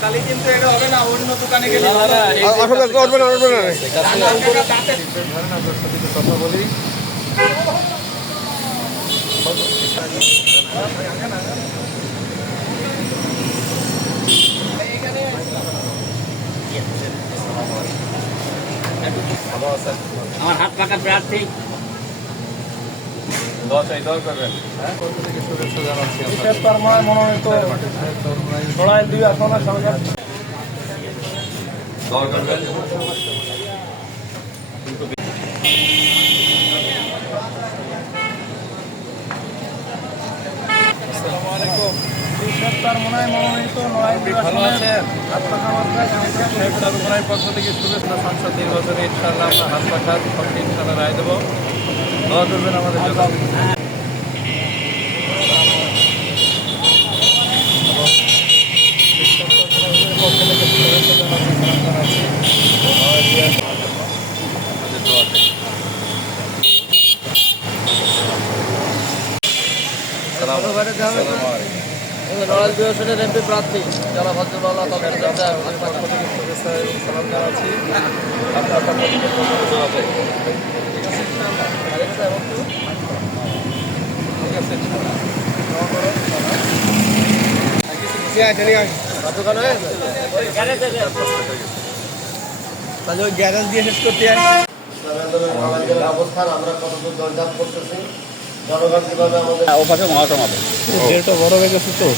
তাহলে কিন্তু এটা হবে না, অন্য দোকানে গেলে কথা বলি। আমার হাত পাকা প্রার্থী শুভেচ্ছা জানাচ্ছি মনোনীত লড়াই 2 আসনের সংসদ পক্ষ থেকে শুভেচ্ছা সংসদ নির্বাচনে ইনশাআল্লাহ আমরা হাত পাখার পক্ষে ইনশাআল্লাহ রায় দেবো। দোয়া করবেন আমাদের জন্য। লড়াই 2 আসনের এমপি প্রার্থী যারা ভদ্রবাল্লাহ শুভেচ্ছা এবং সালাম জানাচ্ছি। আপনার পক্ষ থেকে দেওয়া যায়। ঠিক আছে, তাহলে ওই গ্যারেজ দিয়ে শেষ করতে অবস্থান আমরা কতদূর দরজাপ করতেছি, জনগণ কিভাবে আমাদের ওপাশে মহাসমাবেশ বড় হয়ে গেছে তো।